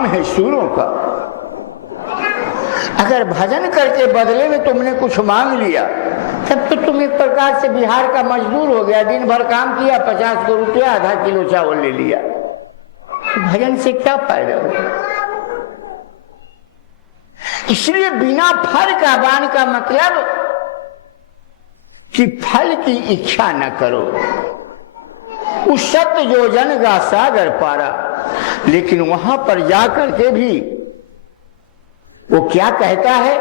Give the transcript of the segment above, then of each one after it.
काम है सूरों का। अगर भजन करके बदले में तुमने कुछ मांग लिया तब तो तुम एक प्रकार से बिहार का मजदूर हो गया। दिन भर काम किया, 50 को रुपया, आधा किलो चावल ले लिया, तो भजन से क्या फायदा होगा? इसलिए बिना फल का बाण का मतलब कि फल की इच्छा न करो। उस सत्य जो जन का सागर पारा, लेकिन वहां पर जाकर के भी वो क्या कहता है,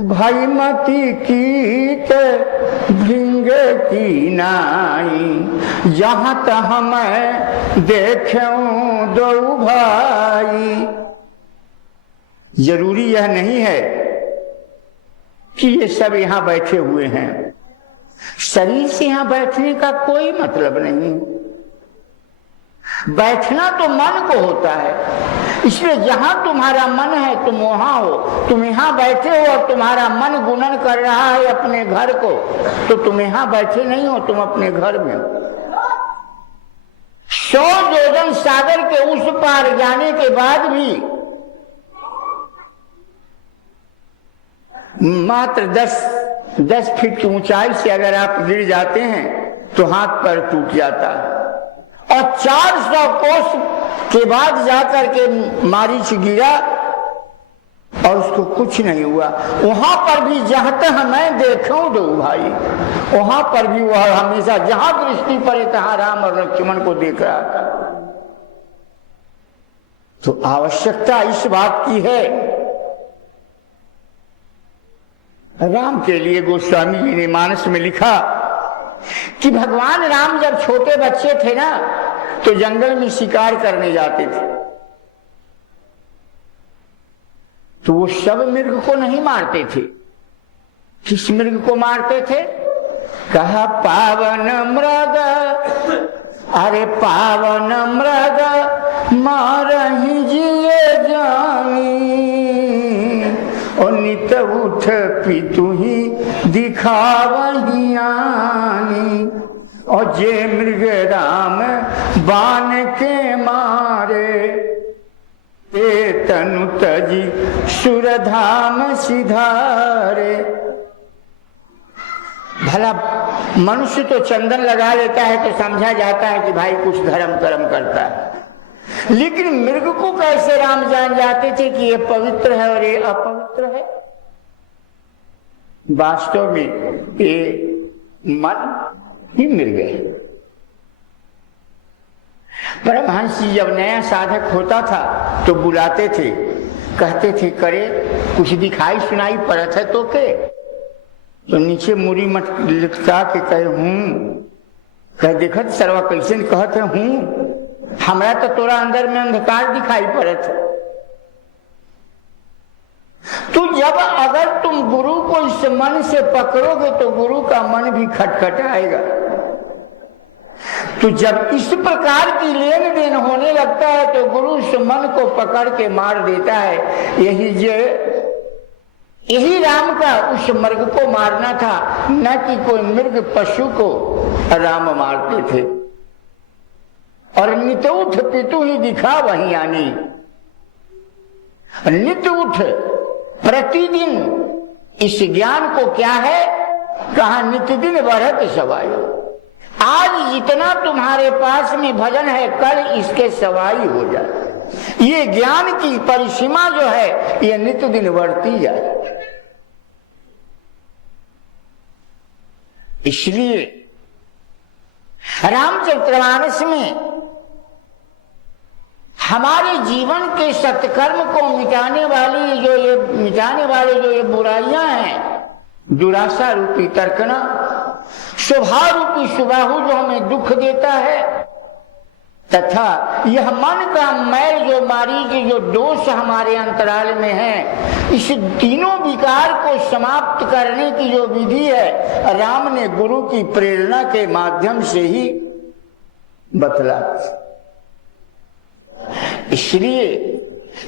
भाई मती कीट भृंग की नाई, जहां तहां मैं देखूं दो भाई। जरूरी यह नहीं है कि ये सब यहां बैठे हुए हैं। शरीर से यहां बैठने का कोई मतलब नहीं। बैठना तो मन को होता है, इसलिए जहां तुम्हारा मन है तुम वहां हो। तुम यहां बैठे हो और तुम्हारा मन गुणन कर रहा है अपने घर को, तो तुम यहां बैठे नहीं हो, तुम अपने घर में हो। 100 योजन सागर के उस पार जाने के बाद भी मात्र 10 फीट की ऊंचाई से अगर आप गिर जाते हैं तो हाथ पैर टूट जाता है। और 400 कोस के बाद जाकर के मारीच गिरा और उसको कुछ नहीं हुआ। वहां पर भी जहां तक मैं देखूं दो भाई, वहां पर भी वह हमेशा जहां दृष्टि पड़े तहां राम और लक्ष्मण को देख रहा था। तो आवश्यकता इस बात की है। राम के लिए गोस्वामी जी ने मानस में लिखा कि भगवान राम जब छोटे बच्चे थे ना, तो जंगल में शिकार करने जाते थे, तो वो सब मृग को नहीं मारते थे। किस मृग को मारते थे? कहा पावन मृग, अरे पावन मृग मारहि जिए जानी, और नित उठ पितु ही दिखावहियानी, और जे मृग राम बाण के मारे, ए तनु तजी सुरधाम सिधारे। भला मनुष्य तो चंदन लगा लेता है तो समझा जाता है कि भाई कुछ धर्म कर्म करता है, लेकिन मृग को कैसे राम जान जाते थे कि ये पवित्र है और ये अपवित्र है? वास्तव में ये मन ही मृग है। परमहंस जी जब नया साधक होता था तो बुलाते थे, कहते थे करे कुछ दिखाई सुनाई पड़त है तो के? तो नीचे मुरी मत लिखता के कहे कह देखत सरवा कैसे कहते हूं, हमरा तो तोरा अंदर में अंधकार दिखाई पड़त है। तो जब अगर तुम गुरु को इस मन से पकड़ोगे तो गुरु का मन भी खटखटाएगा। तो जब इस प्रकार की लेन देन होने लगता है तो गुरु उस मन को पकड़ के मार देता है। यही राम का उस मृग को मारना था, न कि कोई मृग पशु को राम मारते थे। और नित उठ पितु ही दिखा वही आनी, नित उठ प्रतिदिन इस ज्ञान को क्या है, कहा नित दिन बढ़त सवाई। आज जितना तुम्हारे पास में भजन है कल इसके सवाई हो जाए। ये ज्ञान की परिसीमा जो है ये नित दिन बढ़ती जाए। इसलिए रामचरितमानस में हमारे जीवन के सत्कर्म को मिटाने वाले जो ये बुराइयां हैं, दुराशा रूपी तर्कना, स्वभाव रूपी सुबाहु जो हमें दुख देता है, तथा यह मन का मैल जो मारीच जो दोष हमारे अंतराल में है, इस तीनों विकार को समाप्त करने की जो विधि है राम ने गुरु की प्रेरणा के माध्यम से ही बतला। इसलिए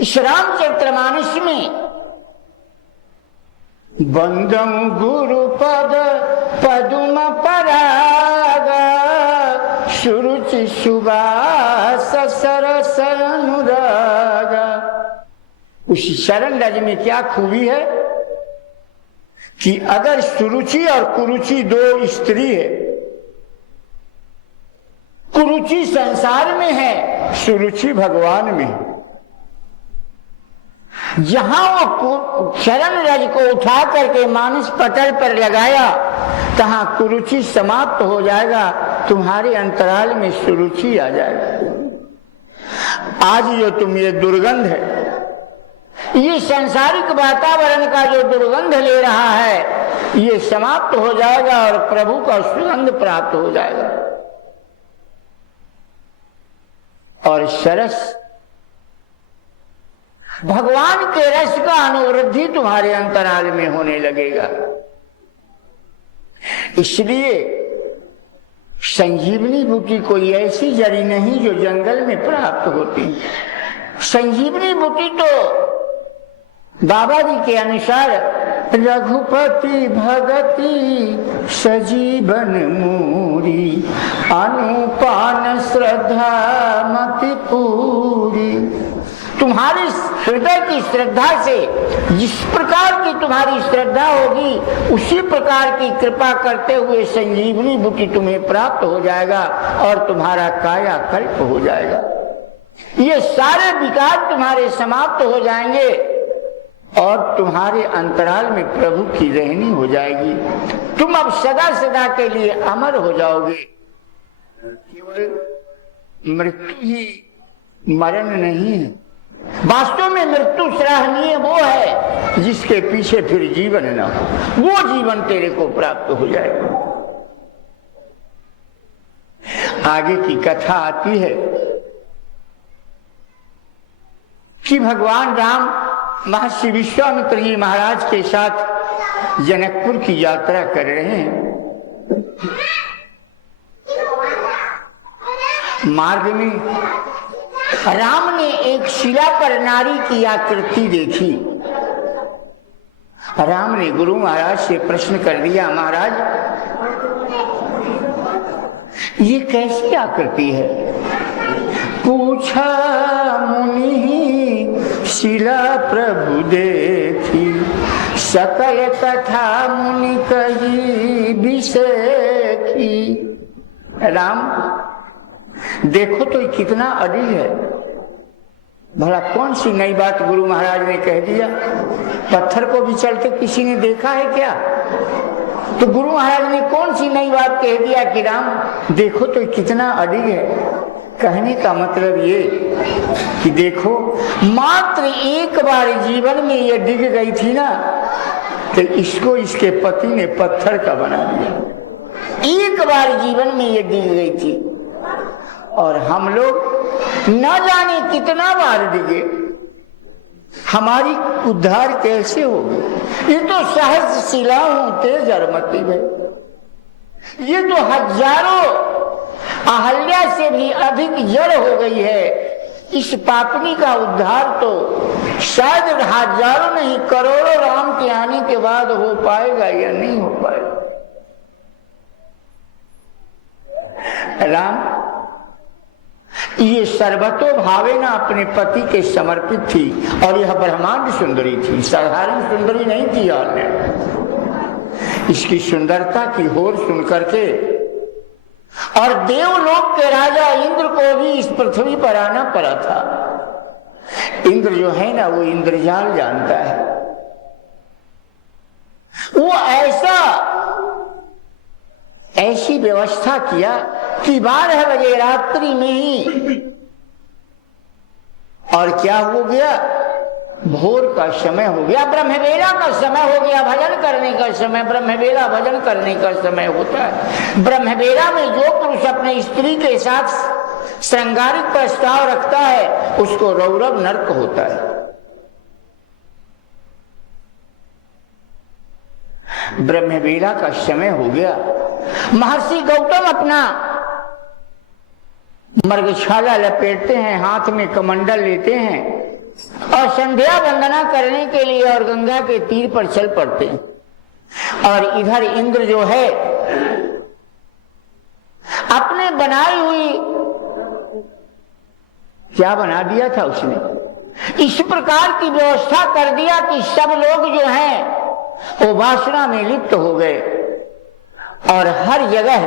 इस रामचरितमानस में बंदम गुरु पद पदुम पराग, सुरुचि सुबास सरस अनुराग। उस शरण रज में क्या खूबी है कि अगर सुरुचि और कुरुचि दो स्त्री है, कुरुचि संसार में है, सुरुचि भगवान में है। जहां वो शरण रज को उठा करके मानस पटल पर लगाया, तहां कुरुचि समाप्त हो जाएगा, तुम्हारे अंतराल में सुरुचि आ जाएगा। आज जो तुम ये दुर्गंध है, ये सांसारिक वातावरण का जो दुर्गंध ले रहा है, ये समाप्त हो जाएगा और प्रभु का सुगंध प्राप्त हो जाएगा। और सरस भगवान के रस का अनुवृद्धि तुम्हारे अंतराल में होने लगेगा। इसलिए संजीवनी बूटी कोई ऐसी जड़ी नहीं जो जंगल में प्राप्त होती। संजीवनी बूटी तो बाबा जी के अनुसार रघुपति भगति सजीवन मूरी, अनुपान श्रद्धा मति पूरी। तुम्हारी हृदय की श्रद्धा से, जिस प्रकार की तुम्हारी श्रद्धा होगी, उसी प्रकार की कृपा करते हुए संजीवनी बूटी तुम्हें प्राप्त हो जाएगा और तुम्हारा कायाकल्प हो जाएगा। ये सारे विकार तुम्हारे समाप्त हो जाएंगे और तुम्हारे अंतराल में प्रभु की रहनी हो जाएगी। तुम अब सदा सदा के लिए अमर हो जाओगे। केवल मृत्यु ही मरण नहीं है। वास्तव में मृत्यु सराहनीय वो है जिसके पीछे फिर जीवन न हो, वो जीवन तेरे को प्राप्त हो जाएगा। आगे की कथा आती है कि भगवान राम महर्षि विश्वामित्र जी महाराज के साथ जनकपुर की यात्रा कर रहे हैं। मार्ग में राम ने एक शिला पर नारी की आकृति देखी। राम ने गुरु महाराज से प्रश्न कर दिया, महाराज ये कैसी आकृति है? पूछा मुनि शिला प्रभु देखी, सकल कथा मुनि कही विषेखी। राम देखो तो कितना अडिग है। भला कौन सी नई बात गुरु महाराज ने कह दिया? पत्थर को भी चलते किसी ने देखा है क्या? तो गुरु महाराज ने कौन सी नई बात कह दिया कि राम देखो तो कितना अडिग है। कहने का मतलब ये कि देखो, मात्र एक बार जीवन में ये डिग गई थी ना, तो इसको इसके पति ने पत्थर का बना दिया। एक बार जीवन में ये डिग गई थी और हम लोग न जाने कितना बार डिगे। हमारी उद्धार कैसे होगी? ये तो सहज शिला हूं तेज अरमती है। ये तो हजारों अहल्या से भी अधिक जड़ हो गई है। इस पापनी का उद्धार तो शायद हजारों नहीं करोड़ों राम के आने के बाद हो पाएगा या नहीं हो पाएगा। राम ये सर्वतो भावे ना अपने पति के समर्पित थी और यह ब्रह्मांड सुंदरी थी, साधारण सुंदरी नहीं थी। इसकी सुंदरता की होर सुन करके और देवलोक के राजा इंद्र को भी इस पृथ्वी पर आना पड़ा था। इंद्र जो है ना, वो इंद्रजाल जानता है। वो ऐसी व्यवस्था किया कि 12 बजे रात्रि में ही, और क्या हो गया, भोर का समय हो गया, ब्रह्मवेला का समय हो गया, भजन करने का समय। ब्रह्मवेला भजन करने का समय होता है। ब्रह्मवेला में जो पुरुष अपने स्त्री के साथ श्रृंगारिक प्रस्ताव रखता है उसको रौरव नरक होता है। ब्रह्मवेला का समय हो गया। महर्षि गौतम अपना मृगशाला लपेटते हैं, हाथ में कमंडल लेते हैं और संध्या वंदना करने के लिए और गंगा के तीर पर चल पड़ते हैं। और इधर इंद्र जो है अपने बनाई हुई, क्या बना दिया था उसने, इस प्रकार की व्यवस्था कर दिया कि सब लोग जो हैं वो वासना में लिप्त हो गए और हर जगह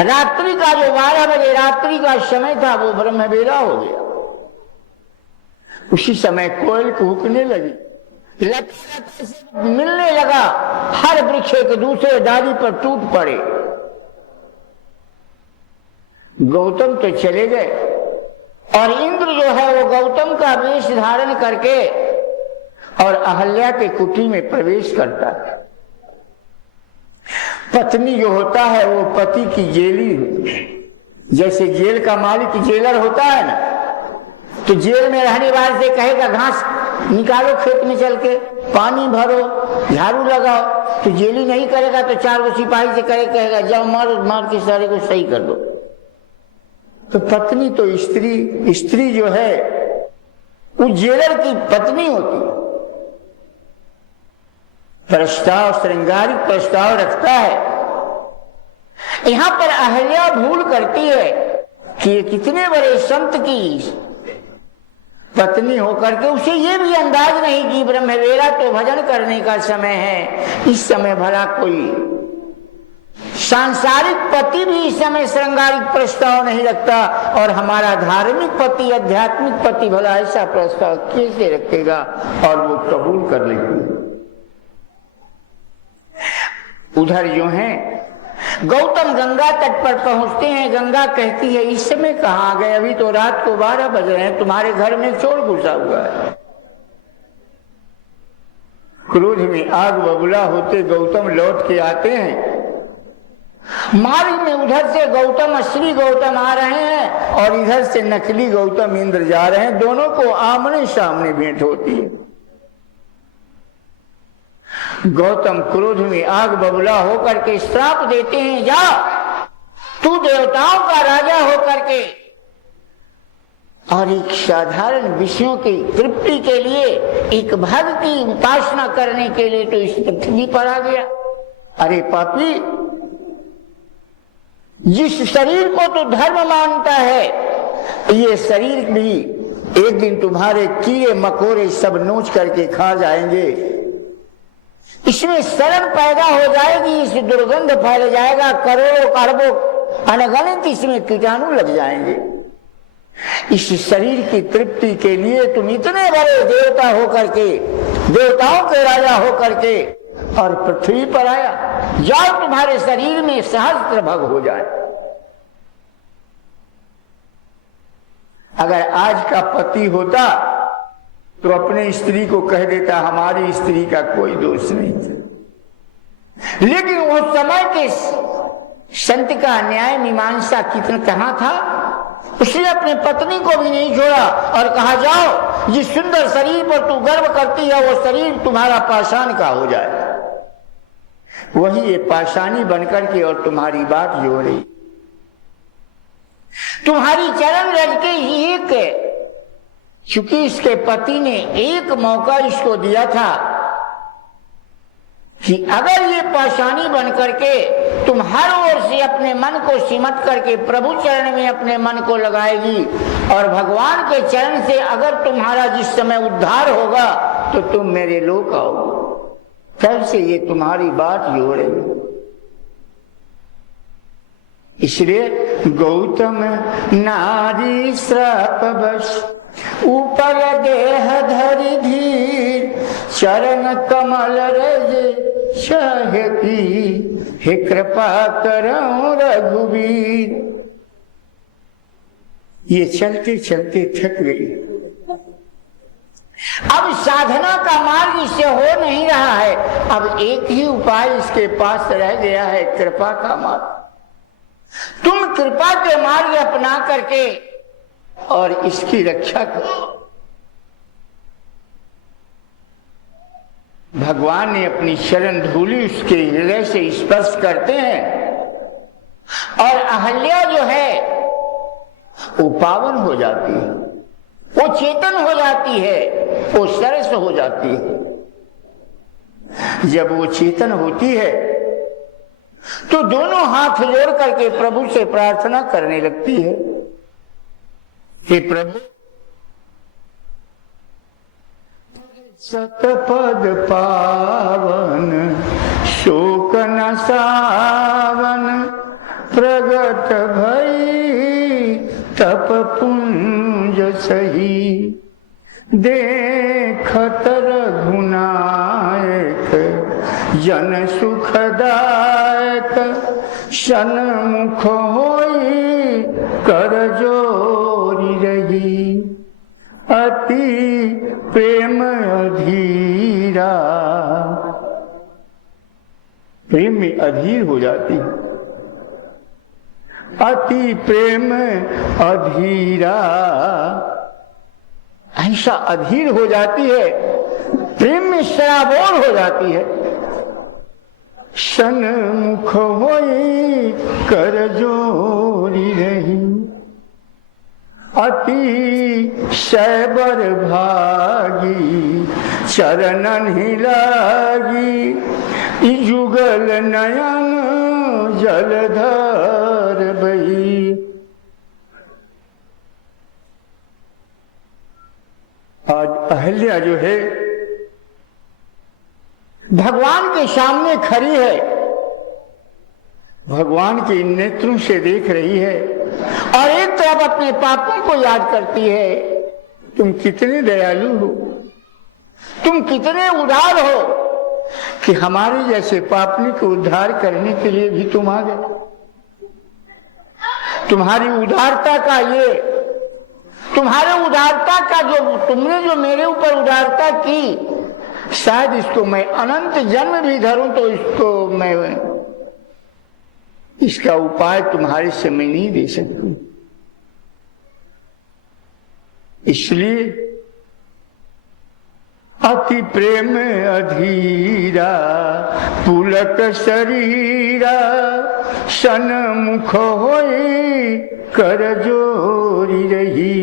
रात्रि का जो 12 बजे रात्रि का समय था वो ब्रह्म बेला हो गया। उसी समय कोयल कूकने लगी, लता से मिलने लगा, हर वृक्ष एक दूसरे डाली पर टूट पड़े। गौतम तो चले गए और इंद्र जो है वो गौतम का वेश धारण करके और अहल्या के कुटी में प्रवेश करता है। पत्नी जो होता है वो पति की जेली होती है। जैसे जेल का मालिक जेलर होता है ना, तो जेल में रहने वाले से कहेगा घास निकालो खेत में चल के, पानी भरो, झाड़ू लगाओ, तो जेली नहीं करेगा तो 4 सिपाही से कहेगा जाओ मार के सारे को सही कर दो। तो पत्नी तो स्त्री जो है वो जेलर की पत्नी होती है। प्रस्ताव श्रृंगारिक प्रस्ताव रखता है। यहां पर अहल्या भूल करती है कि ये कितने बड़े संत की पत्नी होकर के उसे ये भी अंदाज नहीं कि ब्रह्मवेला तो भजन करने का समय है, इस समय भला कोई सांसारिक पति भी इस समय श्रृंगारिक प्रस्ताव नहीं रखता और हमारा धार्मिक पति आध्यात्मिक पति भला ऐसा प्रस्ताव कैसे रखेगा, और वो कबूल कर लेती है। उधर जो है गौतम गंगा तट पर पहुंचते हैं। गंगा कहती है इस समय कहां गए, अभी तो रात को 12 बज रहे हैं, तुम्हारे घर में चोर घुसा हुआ है। क्रोध में आग बबूला होते गौतम लौट के आते हैं। मार्ग में उधर से गौतम असली गौतम आ रहे हैं और इधर से नकली गौतम इंद्र जा रहे हैं। दोनों को आमने सामने भेंट होती है। गौतम क्रोध में आग बबूला होकर के श्राप देते हैं, जा तू देवताओं का राजा होकर के और एक साधारण विषयों की तृप्ति के लिए, एक भग की उपासना करने के लिए तो इस पृथ्वी पर आ गया। अरे पापी, जिस शरीर को तो धर्म मानता है, ये शरीर भी एक दिन तुम्हारे कीड़े मकोड़े सब नोच करके खा जाएंगे। इसमें शरण पैदा हो जाएगी, इस दुर्गंध फैल जाएगा, करोड़ों अरबों अनगणित इसमें कीटाणु लग जाएंगे। इस शरीर की तृप्ति के लिए तुम इतने बड़े देवता होकर के, देवताओं के राजा होकर के और पृथ्वी पर आया, जाओ तुम्हारे शरीर में सहस्त्र भग हो जाए। अगर आज का पति होता तो अपने स्त्री को कह देता हमारी स्त्री का कोई दोष नहीं था। लेकिन उस समय के संत का न्याय मीमांसा कितना कहां था, उसने अपने पत्नी को भी नहीं छोड़ा और कहा जाओ जिस सुंदर शरीर पर तू गर्व करती है वो शरीर तुम्हारा पाषाण का हो जाए। वही ये पाषाणी बनकर के और तुम्हारी बात जो रही, तुम्हारी चरण रज के एक, चूंकि इसके पति ने एक मौका इसको दिया था कि अगर ये पाषाणी बन करके तुम हर ओर से अपने मन को सिमट करके प्रभु चरण में अपने मन को लगाएगी और भगवान के चरण से अगर तुम्हारा जिस समय उद्धार होगा तो तुम मेरे लोक आओगे, तब से ये तुम्हारी बात जोड़े। इसलिए गौतम नारी श्राप बस ऊपर देह धरि धीर, चरण कमल रज चाहती, हे कृपा करो रघुवीर। ये चलते चलते थक गई। अब साधना का मार्ग इससे हो नहीं रहा है। अब एक ही उपाय इसके पास रह गया है, कृपा का मार्ग। तुम कृपा के मार्ग अपना करके और इसकी रक्षा करो। भगवान ने अपनी शरण धूली उसके हृदय से स्पर्श करते हैं और अहल्या जो है वो पावन हो जाती है, वो चेतन हो जाती है, वो सरस हो जाती है। जब वो चेतन होती है तो दोनों हाथ जोड़ करके प्रभु से प्रार्थना करने लगती है, हे प्रभु सतपद पावन शोक न सावन प्रगट भई तप पुंज सही देखत रघुनायक जन सुखदायक सन्मुख होई कर जोरी रही अति प्रेम अधीरा। प्रेम में अधीर हो जाती है, अति प्रेम अधीरा, ऐसा अधीर हो जाती है, प्रेम में सराबोर हो जाती है। सन्मुख होई कर जोरी रही अति सैबर भागी चरणन ही लागी जुगल नयन जलधर बही। आज अहल्या जो है भगवान के सामने खड़ी है, भगवान के नेत्रों से देख रही है और एक तरफ अपने पापों को याद करती है। तुम कितने दयालु हो, तुम कितने उदार हो कि हमारे जैसे पापी को उद्धार करने के लिए भी तुम आ गए। तुम्हारी उदारता का ये, तुम्हारे उदारता का जो तुमने जो मेरे ऊपर उदारता की, शायद इसको मैं अनंत जन्म भी धरूं तो इसको मैं, इसका उपाय तुम्हारे से मैं नहीं दे सकती। इसलिए अति प्रेम अधीरा पुलक शरीरा सन्मुख होई कर जोरी रही।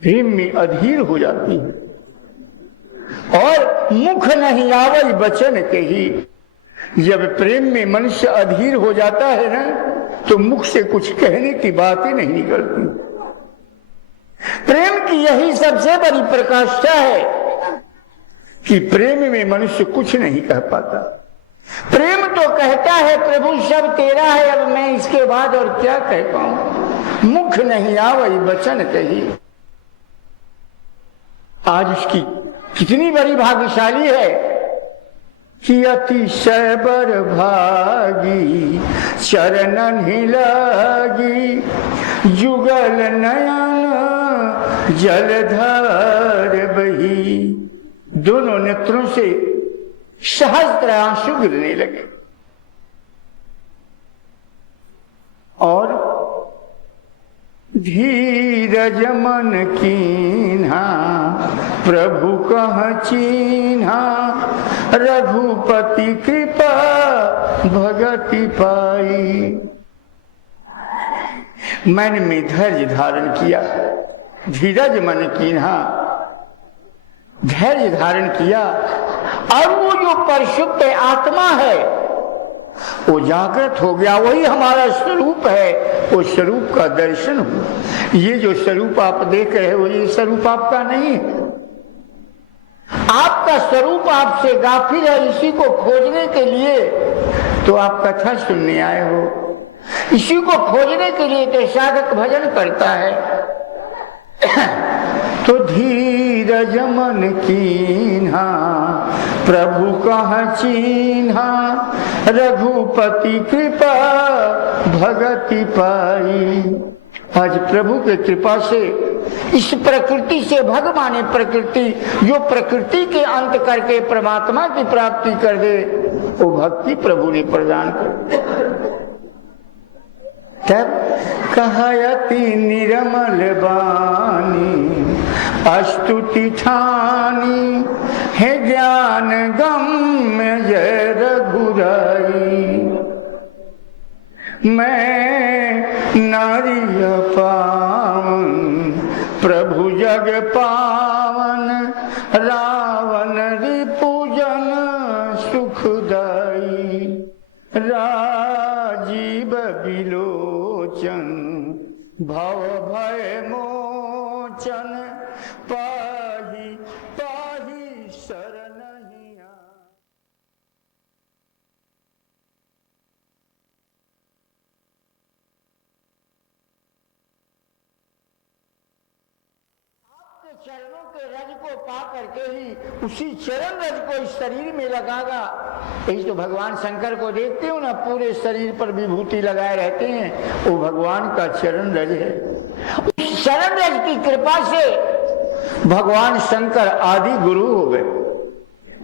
प्रेम में अधीर हो जाती है और मुख नहीं आवई वचन कही। जब प्रेम में मनुष्य अधीर हो जाता है ना, तो मुख से कुछ कहने की बात ही नहीं निकलती। प्रेम की यही सबसे बड़ी प्रकाष्ठा है कि प्रेम में मनुष्य कुछ नहीं कह पाता। प्रेम तो कहता है प्रभु सब तेरा है, अब मैं इसके बाद और क्या कह पाऊं। मुख नहीं आवई वचन कही। आज उसकी कितनी बड़ी भाग्यशाली है कि अति सैबर भागी चरणन ही लागी जुगल नयन जलधर बही। दोनों नेत्रों से सहस्त्र आंसू गिरने लगे और धीरज मन कीन्हा प्रभु कह चीन्हा रघुपति कृपा भगति पाई। मन में धैर्य धारण किया, धीरज मन कीन्हा, धैर्य धारण किया और वो जो परिशुद्ध आत्मा है वो जागृत हो गया। वही हमारा स्वरूप है, वो स्वरूप का दर्शन हो। ये जो स्वरूप आप देख रहे हो ये स्वरूप आपका नहीं है। आपका स्वरूप आपसे गाफिल है। इसी को खोजने के लिए तो आप कथा सुनने आए हो, इसी को खोजने के लिए तो साधक भजन करता है। तो धीरज मन कीन्हा प्रभु कह चीन्हा रघुपति कृपा भगति पाई। आज प्रभु के कृपा से इस प्रकृति से भगवान प्रकृति जो प्रकृति के अंत करके परमात्मा की प्राप्ति कर दे, वो भक्ति प्रभु ने प्रदान कर। तब कहयति निर्मल बानी अस्तुति ठानी है ज्ञान गम्य जय रघुराई। मैं नारी पावन प्रभु जग पावन रावण रिपुजन सुखदाई। राजीव बिलोचन भव भय मोचन पाहि आपके चरणों के रज को पा करके ही उसी चरण रज को इस शरीर में लगागा। यही तो भगवान शंकर को देखते हो ना, पूरे शरीर पर विभूति लगाए रहते हैं, वो भगवान का चरण रज है। उस चरण रज की कृपा से भगवान शंकर आदि गुरु हो गए।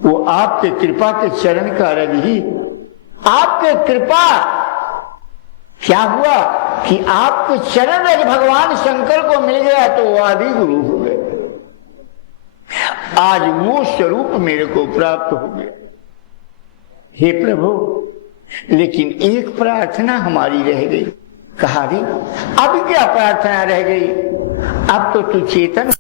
वो आपके कृपा के चरण का रज ही, आपके कृपा क्या हुआ कि आपके चरण रज भगवान शंकर को मिल गया तो वो आदि गुरु हो गए। आज वो स्वरूप मेरे को प्राप्त हो गया। हे प्रभु, लेकिन एक प्रार्थना हमारी रह गई। कहा रे, अब क्या प्रार्थना रह गई? अब तो तू चेतन